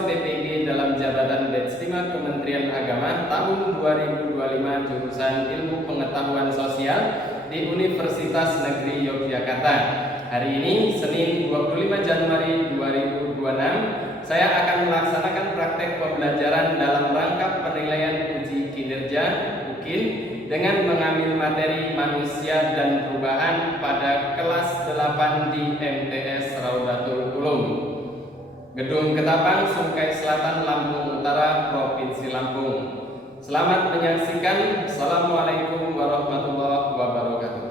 mahasiswa PPG dalam jabatan Batch 5 Kementerian Agama tahun 2025 jurusan Ilmu Pengetahuan Sosial di Universitas Negeri Yogyakarta. Hari ini, Senin 25 Januari 2026, saya akan melaksanakan praktek pembelajaran dalam rangka penilaian uji kinerja (UKIN) dengan mengambil materi manusia dan perubahan pada kelas 8 di MTS Raudatul Ulum, Gedung Ketapang, Sungkai Selatan, Lampung Utara, Provinsi Lampung. Selamat menyaksikan. Assalamualaikum warahmatullahi wabarakatuh.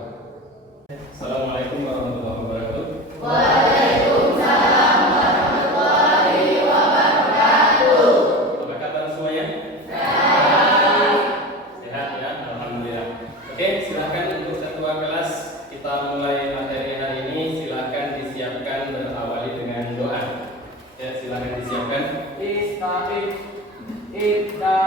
Assalamualaikum warahmatullahi wabarakatuh. Waalaikumsalam warahmatullahi wabarakatuh. Apa kabar semuanya? Sehat ya, alhamdulillah. Oke, silakan untuk ketua kelas kita mulai materi hari ini. Silakan disiapkan berawali dengan doa. Ya, silakan disiapkan. Istaqim, ibda.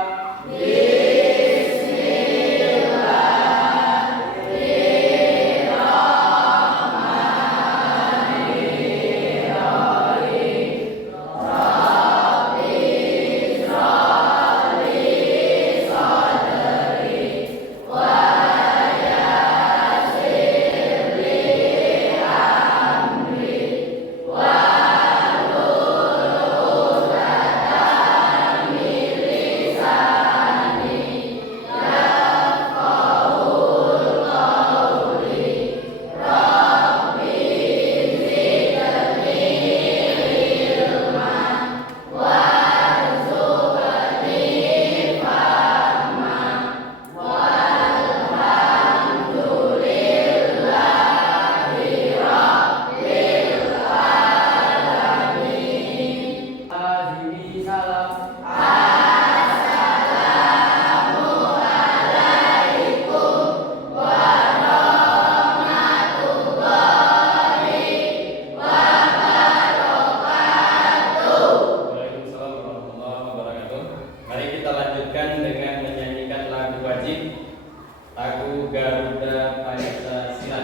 Lagu Garuda Pancasila.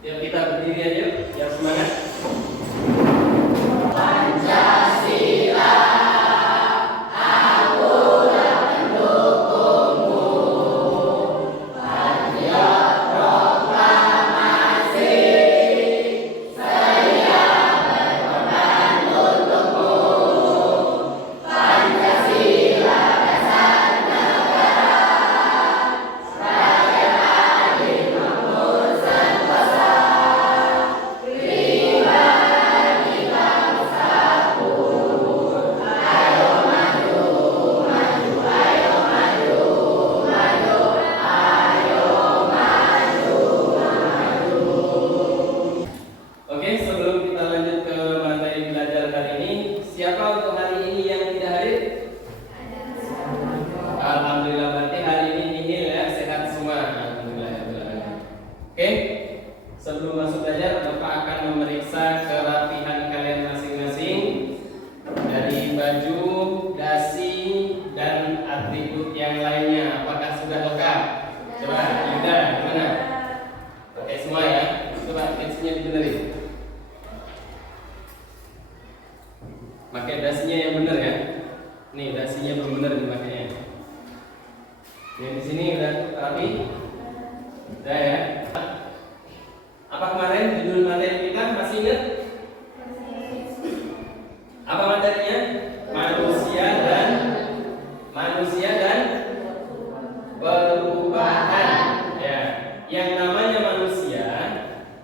Yuk kita berdiri aja, yang semangat. Pancasila, aku dan pendukungmu. Patriot proklamasi, saya berkorban untukmu. Pancasila dasar negara. Sebelum masuk belajar, Bapak akan memeriksa kerapihan kalian masing-masing dari baju, dasi, dan atribut yang lainnya. Apakah sudah lengkap? Coba, Yuda, gimana? Oke, semua ya. Coba tensinya dibenerin. Pakai dasinya yang benar ya. Nih, dasinya belum benar nih makanya. Yang di sini udah rapi? Udah ya. Apa kemarin judul materi kita masih ingat? Apa materinya? Manusia dan perubahan. Ya, yang namanya manusia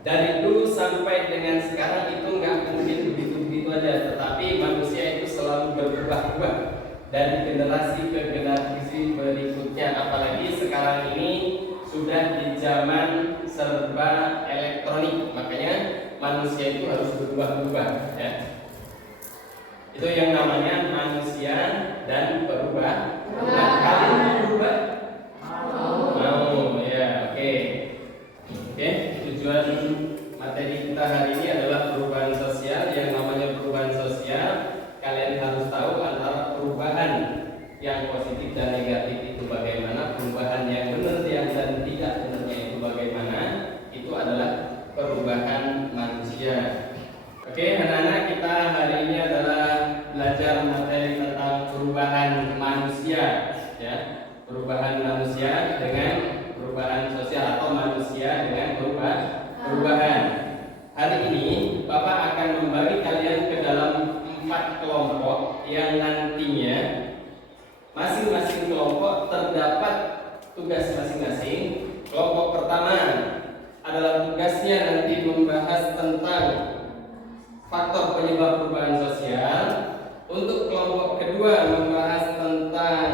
dari dulu sampai dengan sekarang itu nggak mungkin begitu-begitu aja, tetapi manusia itu selalu berubah-ubah dari generasi ke generasi berikutnya. Apalagi sekarang ini sudah di zaman serba elektronik, makanya manusia itu harus berubah-ubah ya. Itu yang namanya manusia dan perubahan. Kalian mau berubah? Mau ya, oke. Tujuan materi kita hari ini adalah perubahan sosial. Yang namanya perubahan sosial, kalian harus tahu antara perubahan yang positif dan negatif itu bagaimana, perubahan yang benar dan tidak benarnya itu bagaimana. Itu ada manusia, ya, perubahan manusia dengan perubahan sosial atau manusia dengan perubahan. Hari ini Bapak akan membagi kalian ke dalam 4 kelompok yang nantinya masing-masing kelompok terdapat tugas masing-masing. Kelompok pertama adalah tugasnya nanti membahas tentang faktor penyebab perubahan sosial. Untuk kelompok kedua membahas tentang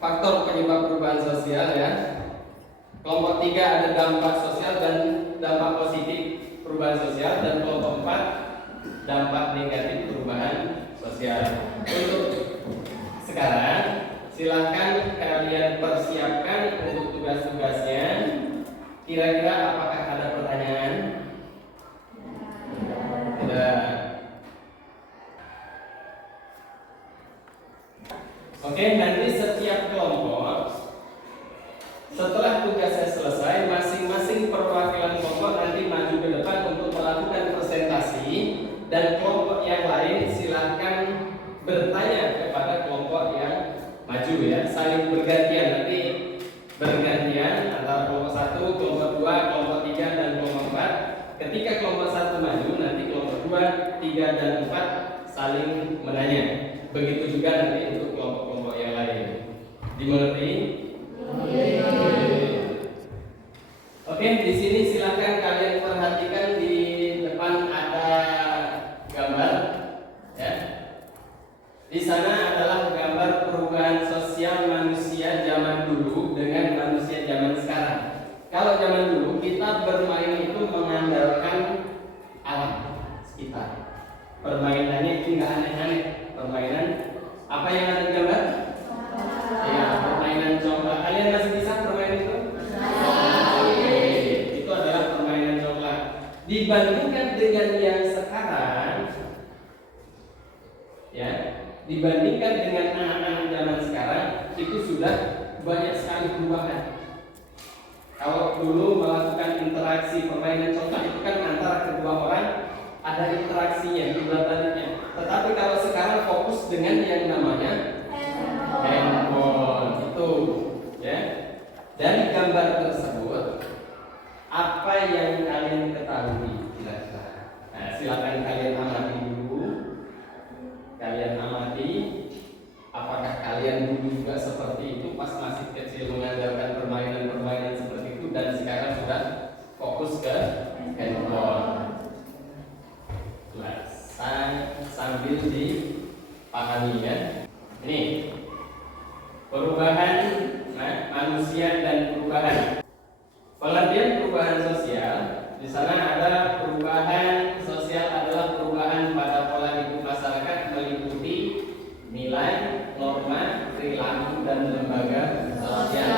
faktor penyebab perubahan sosial, ya. Kelompok 3 ada dampak sosial dan dampak positif perubahan sosial, dan kelompok 4 dampak negatif perubahan sosial. Untuk sekarang silakan kalian persiapkan untuk tugas-tugasnya. Kira-kira apakah ada pertanyaan? Tidak. Oke, nanti setiap kelompok setelah tugasnya selesai, masing-masing perwakilan kelompok nanti maju ke depan untuk melakukan presentasi, dan kelompok yang lain silahkan bertanya kepada kelompok yang maju, ya. Saling bergantian, nanti bergantian antara kelompok 1, kelompok 2, kelompok 3, dan kelompok 4. Ketika kelompok 1 maju, nanti kelompok 2, 3, dan 4 saling menanya. Begitu juga nanti untuk kelompok-kelompok yang lain. Dimengerti? Oke, di sini silakan kalian perhatikan di depan ada gambar, ya. Di sana adalah gambar perubahan sosial manusia zaman dulu dengan manusia zaman sekarang. Kalau zaman dulu kita bermain itu mengandalkan alam sekitar. Permainannya itu nggak aneh-aneh. Permainan apa yang ada di gambar? Ya, permainan congklak. Kalian masih bisa bermain itu? Oke, itu adalah permainan congklak. Dibandingkan dengan yang sekarang, ya, dibandingkan dengan anak-anak zaman sekarang, itu sudah banyak sekali perubahan. Kalau dulu melakukan interaksi permainan congklak itu kan antara kedua orang, ada interaksinya, baliknya. Tetapi kalau sekarang fokus dengan yang namanya handphone itu, ya. Dari gambar tersebut, apa yang kalian ketahui kira-kira? Nah, silakan kalian amati dulu. Kalian amati, apakah kalian dulu juga seperti itu pas masih kecil mengandalkan permainan-permainan seperti itu, dan sekarang sudah fokus ke handphone. Sambil dipahami, ya. Ini perubahan manusia dan perubahan. Pengertian perubahan sosial, di sana ada perubahan sosial adalah perubahan pada pola hidup masyarakat meliputi nilai, norma, perilaku, dan lembaga sosial.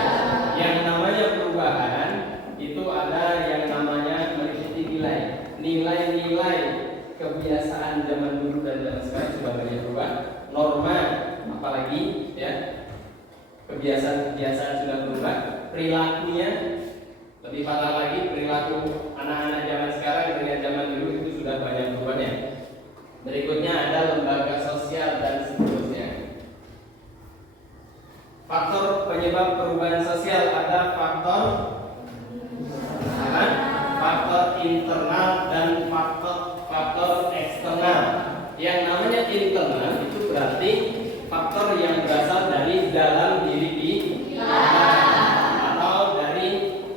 Yang namanya perubahan itu ada yang namanya meliputi nilai-nilai kebiasaan zaman dulu dan zaman sekarang sudah banyak berubah. Norma, apalagi, ya, kebiasaan sudah berubah. Perilakunya lebih parah lagi, perilaku anak-anak zaman sekarang dengan zaman dulu itu sudah banyak berubahnya. Berikutnya ada lembaga sosial dan seterusnya. Faktor penyebab perubahan sosial ada faktor internal dan faktor eksternal. Yang namanya internal itu berarti faktor yang berasal dari dalam diri kita atau dari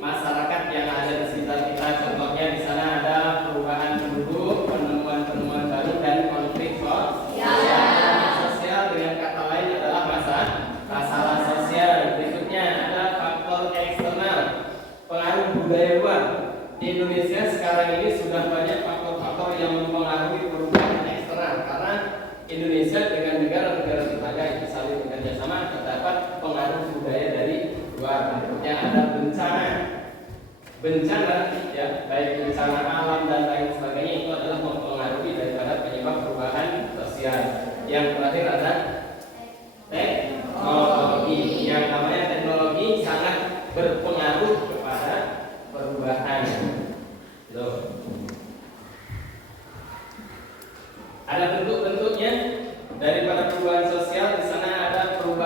masyarakat yang ada di sekitar kita. Contohnya di sana ada perubahan penduduk, penemuan baru, dan konflik sosial. Dengan kata lain adalah masalah sosial. Berikutnya ada faktor eksternal, pengaruh budaya luar. Di Indonesia sekarang ini sudah banyak faktor-faktor yang mempengaruhi perubahan eksternal, karena Indonesia dengan negara-negara tetangga itu saling bekerja sama, terdapat pengaruh budaya dari luar. Berikutnya ada bencana, ya, baik bencana alam dan lain sebagainya, itu adalah mempengaruhi daripada penyebab perubahan sosial. Yang terakhir ada teknologi. Yang namanya teknologi sangat berpengaruh kepada perubahan. Ada bentuk-bentuknya daripada perubahan sosial. Di sana ada perubahan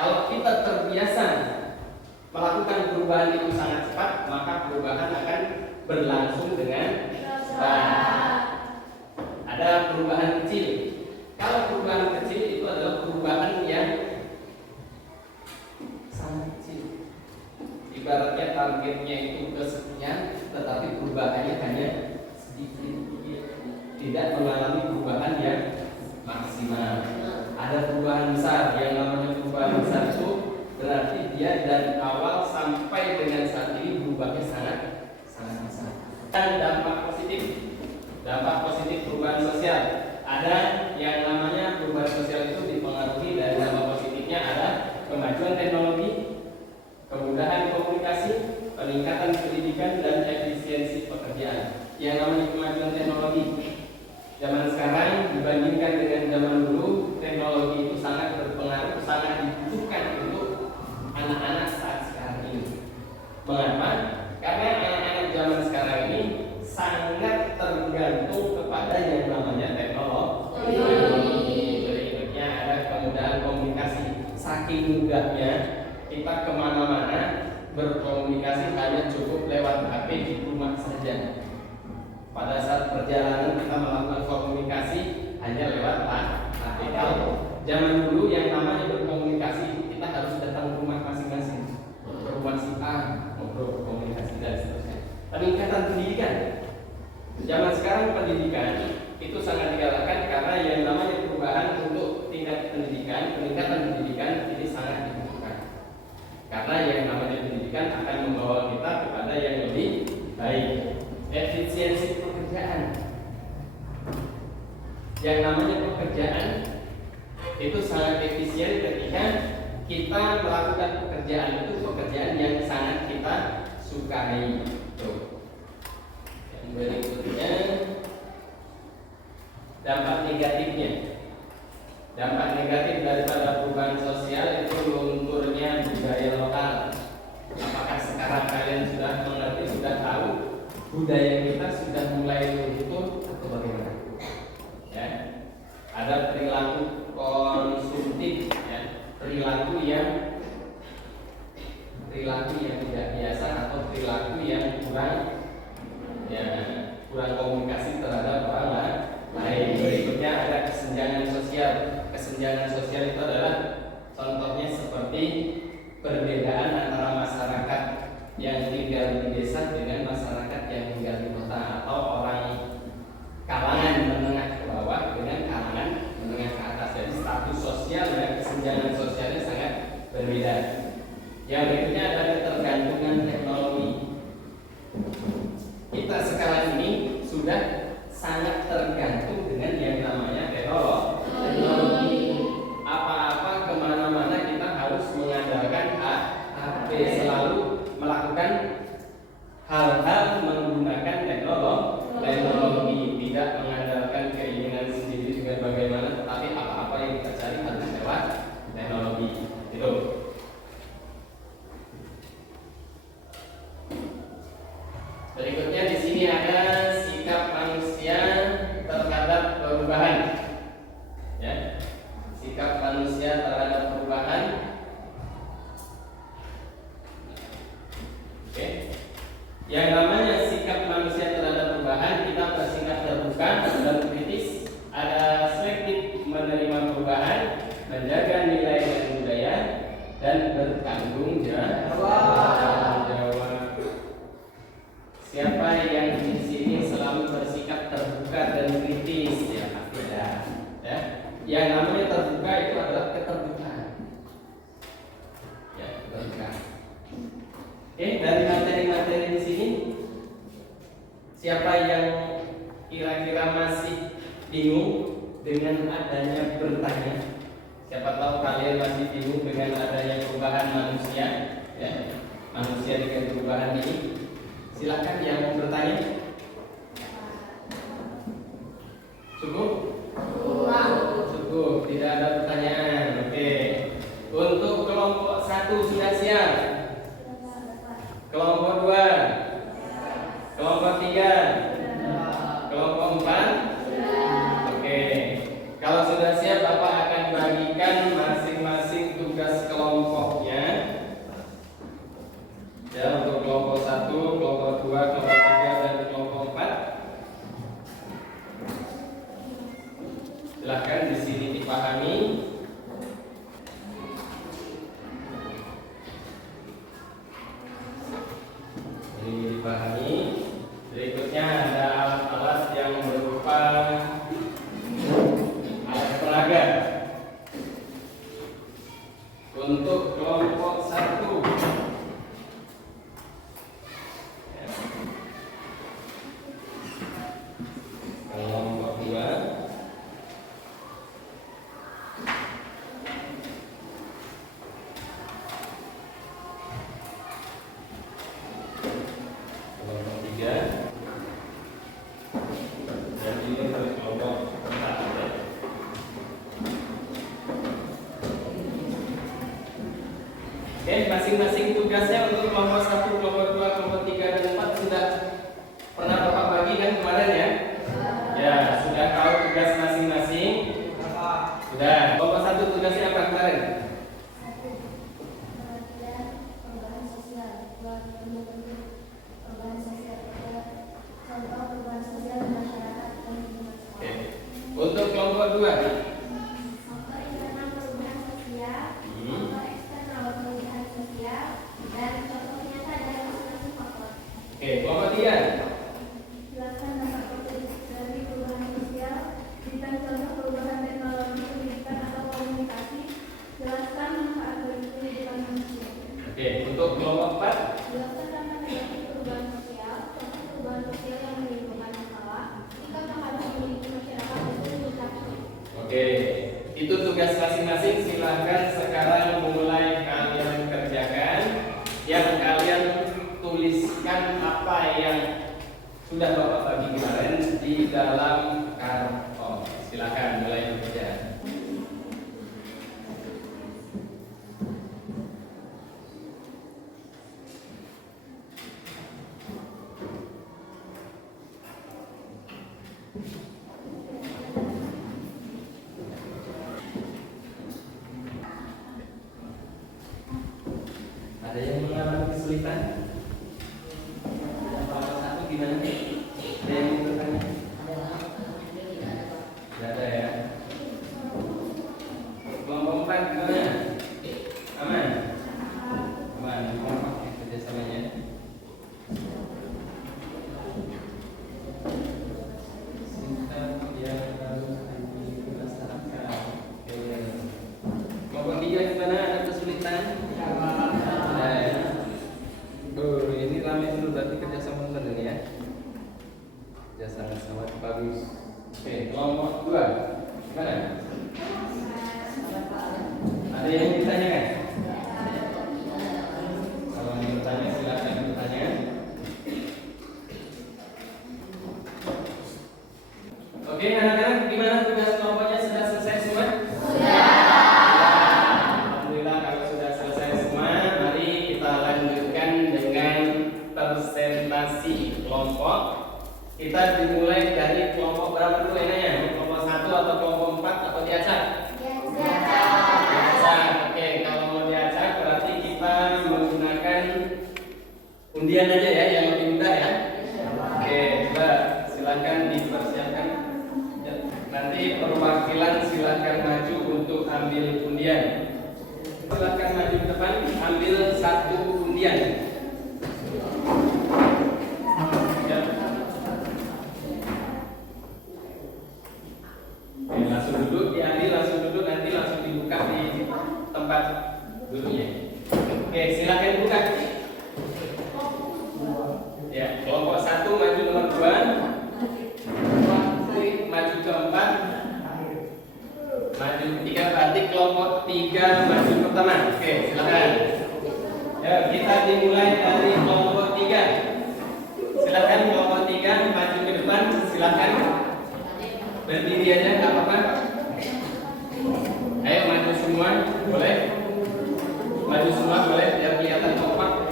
Kalau kita terbiasa melakukan perubahan itu sangat cepat, maka perubahan akan berlangsung dengan cepat. Ada perubahan kecil. Kalau perubahan kecil itu adalah perubahan yang sangat kecil. Ibaratnya targetnya itu kesekian, tetapi perubahannya hanya sedikit, tidak mengalami perubahan yang maksimal. Ada perubahan besar, yang namanya perubahan besar itu berarti dia dari awal sampai dengan saat ini berubahnya sangat besar. Dan dampak positif perubahan sosial. Ada yang namanya perubahan sosial itu dipengaruhi dari dampak positifnya, ada kemajuan teknologi, kemudahan komunikasi, peningkatan pendidikan, dan efisiensi pekerjaan. Yang namanya kemajuan teknologi, zaman sekarang dibandingkan dengan zaman dulu, teknologi itu sangat berpengaruh, sangat dibutuhkan untuk anak-anak saat sekarang ini. Mengapa? Karena anak-anak zaman sekarang ini sangat tergantung kepada yang namanya teknologi. Berikutnya ada kemudahan komunikasi. Saking mudahnya kita kemana-mana berkomunikasi hanya cukup lewat HP di rumah saja. Pada saat perjalanan kita melakukan komunikasi hanya lewat HP. Kalau zaman dulu yang namanya berkomunikasi kita harus datang ke rumah masing-masing, ke rumah si A, ngobrol komunikasi dan seterusnya. Peningkatan pendidikan. Zaman sekarang pendidikan itu sangat digalakkan karena yang namanya perubahan untuk tingkat pendidikan, peningkatan pendidikan ini sangat dibutuhkan. Karena yang namanya pendidikan akan membawa kita kepada yang lebih baik. Efisiensi pekerjaan. Yang namanya pekerjaan itu sangat efisien ketika kita melakukan pekerjaan itu pekerjaan yang sangat kita sukai. Yang berikutnya dampak negatifnya. Dampak negatif daripada perubahan sosial itu lunturnya budaya lokal. Apakah sekarang kalian sudah mengerti, sudah tahu budaya kita sudah mulai luntur atau bagaimana? Ya, ada perilaku konsumtif, ya, perilaku yang tidak biasa atau perilaku yang kurang komunikasi terhadap orang lain. Berikutnya ada kesenjangan sosial. Kesenjangan sosial itu adalah contohnya seperti perbedaan antara masyarakat yang tinggal di desa dengan masyarakat yang tinggal di kota, atau orang kalangan menengah ke bawah dengan kalangan menengah ke atas. Jadi status sosial dan kesenjangan sosialnya sangat berbeda. Yang berikutnya ada ketergantungan teknologi. Kita sekarang ini sudah sangat tergantung dengan yang namanya teknologi. Apa-apa kemana-mana kita harus mengandalkan HP, selalu melakukan hal-hal menggunakan teknologi, tidak mengandalkan keinginan sendiri juga bagaimana, tetapi apa-apa yang kita cari harus lewat teknologi. Itu. Berikutnya di sini ada sikap manusia terhadap perubahan. Ya, sikap manusia terhadap perubahan. Oke. Yang namanya sikap manusia terhadap perubahan, kita bersikap terbuka dan kritis, ada selektif menerima perubahan, menjaga nilai dan budaya, dan bertanggung jawab. Siapa yang di sini selalu bersikap terbuka dan kritis? Ya pasti ada. Ya. Yang namanya terbuka itu adalah keterbukaan. Ya, terbuka. Oke, dari materi-materi di sini, siapa yang kira-kira masih bingung dengan adanya bertanya? Siapa tahu kalian masih bingung dengan adanya perubahan manusia, ya, manusia dengan perubahan ini. Silakan yang mau bertanya. Cukup? Cukup, tidak ada pertanyaan. Oke. Untuk kelompok 1 sudah siap? Kelompok 2? Kelompok 3? Kelompok 4? Oke. Kalau sudah siap, Bapak akan bagikan masing-masing tugas kelompok dipahami. Berikutnya ada alat-alat yang berupa alat peraga. Untuk kelompok 1, kelompok 2, kelompok 3, dan ini untuk kelompok 4. Oke, masing-masing tugasnya untuk kelompok 1, kelompok 2, kelompok 3, dan 4 sudah pernah Bapak bagi kan kemarin ya? Ya, sudah tahu tugas masing-masing? Sudah. Kelompok 1 tugasnya apa kemarin? Perubahan sosial, perubahan sosial, contoh perubahan sosial di masyarakat dan lingkungan sekolah. Oke. Untuk kelompok 2 nih. Contoh internal perubahan sosial, contoh eksternal perubahan sosial, dan contoh nyata dari masing-masing faktor. Oke, kelompok 3. Jelaskan dampak positif dari perubahan sosial, berikan contoh perubahan teknologi pendidikan atau komunikasi, jelaskan manfaat bagi kehidupan manusia. Oke, untuk kelompok 4. Jelaskan dampak negatif perubahan sosial, contoh perubahan sosial yang menimbulkan masalah, jika terhadap memiliki masyarakat itu menyikapi. Oke, itu tugas masing-masing. Silahkan sekarang mulai kalian kerjakan. Yang kalian tuliskan apa yang sudah Bapak bagi kemarin di dalam karton. Silahkan mulai bekerja. Ada yang mengalami kesulitan? Kelompok 1 gimana? Ada yang mau bertanya? Tidak ada ya. Kelompok 4 gimana? Aman? Aman. Kompak ya kerjasamanya. Singkat yang harus dilaksanakan. Oke. Kelompok 3 gimana? Ada kesulitan? Ada ya. Ini rame dulu berarti kerjasama benar ini ya. Kerjasama sama bagus. Oke, kelompok 2 gimana? Ada yang ditanyakan? Kalau yang bertanya silakan bertanya. Oke, anak-anak gimana tugas kelompoknya sudah selesai semua? Alhamdulillah kalau sudah selesai semua, mari kita lanjutkan dengan presentasi kelompok. Kita dimulai dari kelompok berapa dulu enaknya? Kelompok 1 atau kelompok 4 atau diacak? Diacak. Oke, kalau mau diacak berarti kita menggunakan undian aja ya, yang lebih mudah ya. Oke, coba silakan dipersiapkan. Ya, nanti perwakilan silakan maju untuk ambil undian. Silakan maju ke depan, ambil 1 undian. Ya. Oke, langsung duduk, diambil langsung duduk, nanti langsung dibuka di tempat duduknya. Oke, silakan buka. Ya, kelompok 1 maju nomor 2. Maju ke 4. Maju 3 berarti kelompok 3 maju pertama. Oke, silakan. Ya, kita dimulai dari kelompok 3. Silakan kelompok 3 maju ke depan, silakan. Berdiri aja nggak apa-apa. Ayo maju semua, boleh? Maju semua boleh biar kelihatan kompak.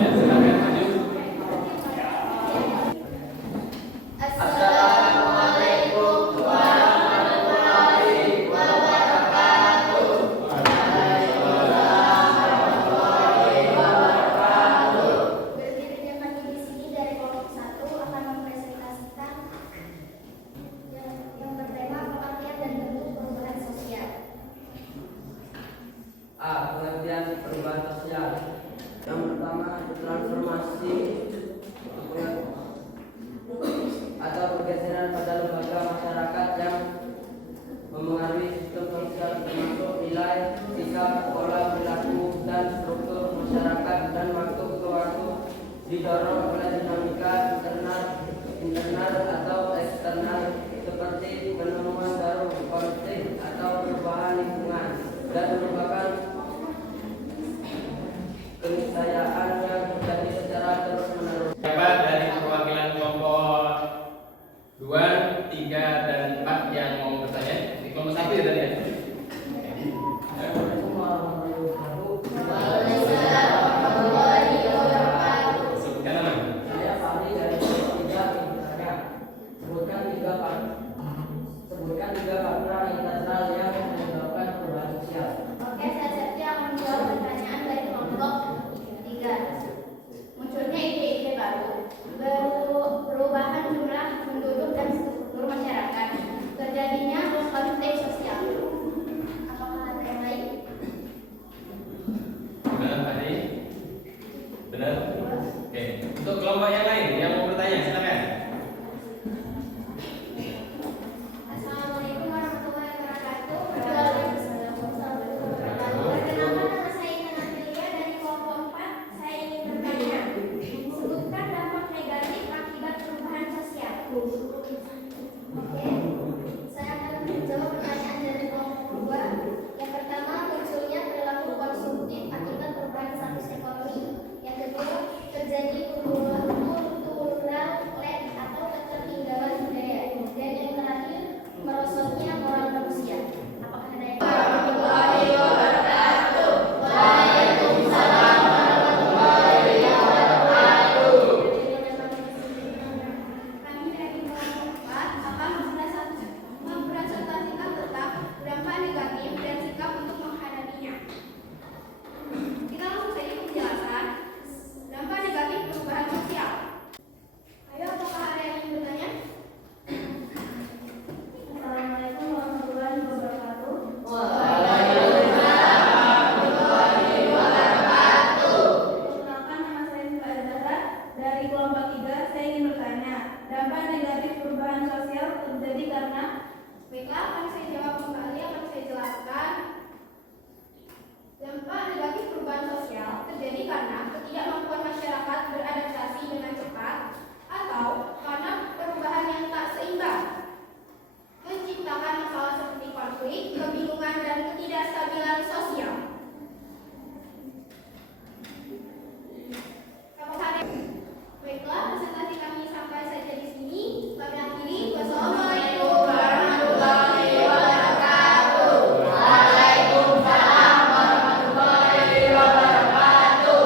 Ya, silakan maju. Assalamualaikum warahmatullahi wabarakatuh. Berdirinya kami di sini dari kelompok 1 akan mempresentasikan yang bertema pengertian dan bentuk perubahan sosial. A. Pengertian perubahan sosial. Yang pertama, transformasi atau pergeseran pada lembaga masyarakat yang memengaruhi sistem sosial termasuk nilai, sikap, pola perilaku, dan struktur masyarakat dan waktu ke waktu didorong oleh dinamika internal atau eksternal seperti penemuan baru, konflik atau perubahan lingkungan, dan merupakan keniscayaan yang terjadi secara terus-menerus. Siapa dari perwakilan kelompok 2, 3, dan 4 yang mau bertanya? Di kelompok 1 ya tadi ya? Assalamualaikum warahmatullahi wabarakatuh. Sebutkan nama. Saya Fahri dari kelompok 3 Indonesia. Sebutkan tiga faktor internal yang menyebabkan perubahan sosial. Oke, saya Septi akan menjawab pertanyaan dari kelompok 3. Munculnya ide-ide baru, perubahan jumlah penduduk dan struktur masyarakat, terjadinya konflik sosial. Apakah ada yang lain? Benar, Fahri? Benar? Oke. Untuk kelompok yang lain yang mau bertanya, silakan. Assalamualaikum warahmatullahi wabarakatuh. Perkenalkan, nama saya Natalia dari kelompok 4. Saya ingin bertanya, sebutkan dampak negatif akibat perubahan sosial. Oke, saya akan menjawab pertanyaan dari kelompok 2. Yang pertama, munculnya perilaku konsumtif akibat perubahan status ekonomi. Yang kedua, terjadi kultural lag atau ketertinggalan budaya. Dan yang terakhir, merosotnya moral manusia. Apakah ada yang warahmatullahi wabarakatuh? Waalaikumsalam warahmatullahi wabarakatuh. Kami dari kelompok 4 akan mempresentasikan tentang dampak negatif dan sikap untuk menghadapinya. Kita langsung saja ke penjelasan dampak negatif perubahan sosial. Ayo, apakah ada yang ingin bertanya? Assalamualaikum warahmatullahi wabarakatuh. Perkenalkan, nama saya Mbak Zahra dari kelompok 3. Saya ingin bertanya, dampak negatif perubahan sosial terjadi karena. Baiklah, akan saya jawab kembali, akan saya jelaskan. Dampak negatif perubahan sosial terjadi karena ketidakmampuan masyarakat beradaptasi dengan cepat atau karena perubahan yang tak seimbang, menciptakan masalah seperti konflik, kebingungan, dan ketidakstabilan sosial. Apakah ada? Baiklah, presentasi kami sampai saja di sini. Kami akhiri. Wassalamualaikum warahmatullahi wabarakatuh. Waalaikumsalam warahmatullahi wabarakatuh.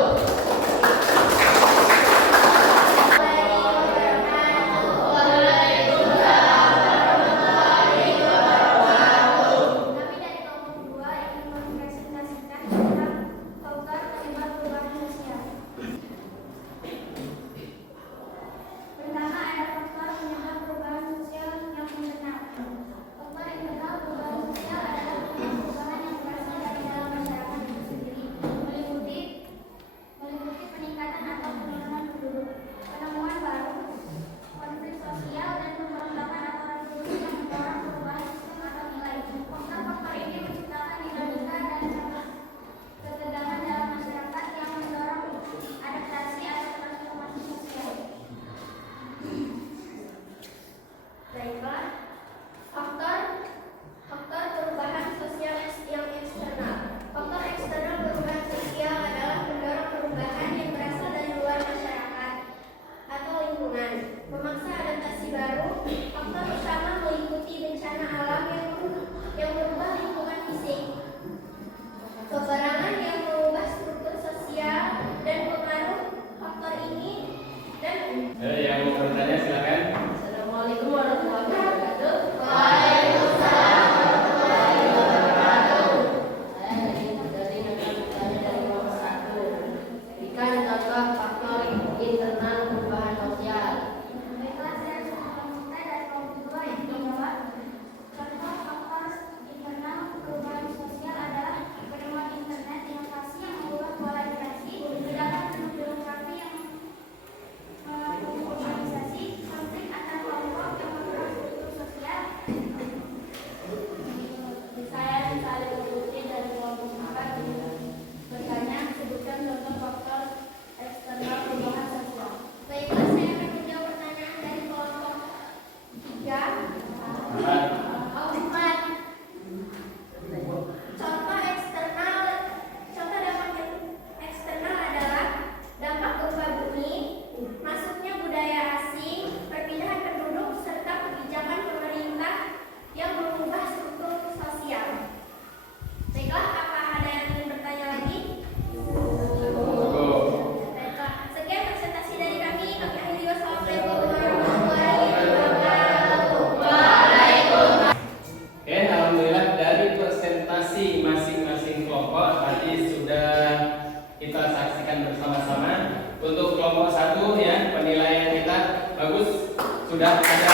sudah ada.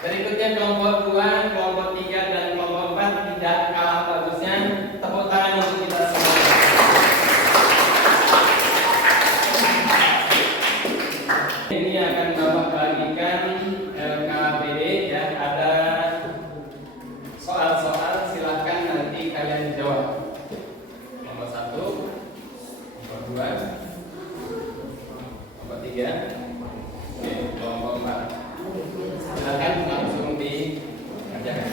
Berikutnya kelompok 2, kelompok 3, dan kelompok 4 tidak kalah bagusnya. Tepuk tangan untuk kita semua. Ini akan Bapak bagikan KPD ya, ada soal-soal, silahkan nanti kalian jawab. Nomor 1, nomor 2, nomor 3, oke, kelompok 4. Silahkan langsung dikerjakan.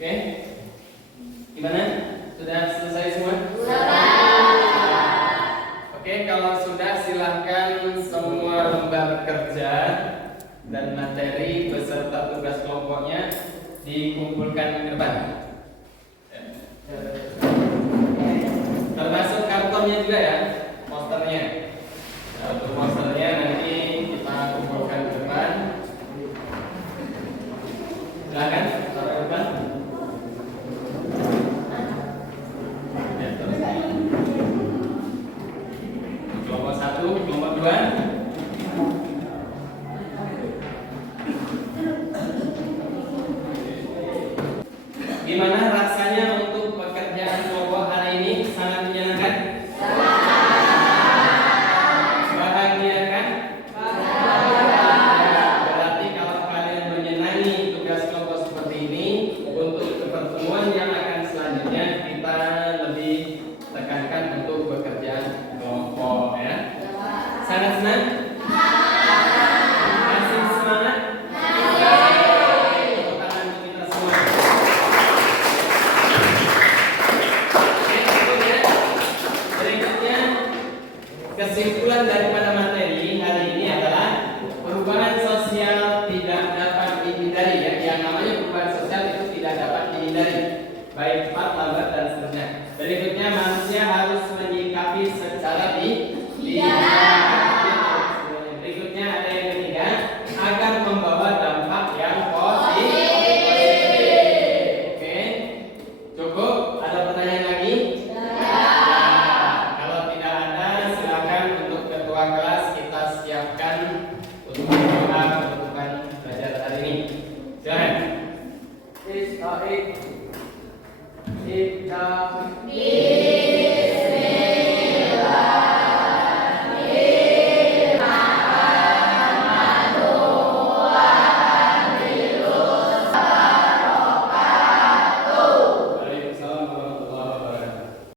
Oke, gimana? Sudah selesai semua? Oke, kalau sudah silahkan semua lembar kerja dan materi beserta tugas kelompoknya dikumpulkan ke depan. Termasuk kartonnya juga ya, posternya. Nah, untuk posternya nanti kita kumpulkan ke depan. Silahkan taruh ke depan. Kelompok 1, kelompok 2. Gimana rasanya untuk pekerjaan kelompok hari ini? Sangat menyenangkan? Bahagia kan? Berarti kalau kalian menyenangi tugas kelompok seperti ini, untuk pertemuan yang akan selanjutnya kita lebih tekankan untuk pekerjaan kelompok ya. Sangat senang? Masih semangat? Tepuk tangan untuk kita semua. Berikutnya kesimpulan daripada materi hari ini adalah perubahan sosial tidak dapat dihindari ya. Yang namanya perubahan sosial itu tidak dapat dihindari, baik cepat, lambat, dan seterusnya. Berikutnya manusia harus menyikapi secara Berikutnya ada yang ketiga, agar membawa dampak yang positif. Oke, cukup? Ada pertanyaan lagi? Kalau tidak ada, silakan untuk ketua kelas kita siapkan untuk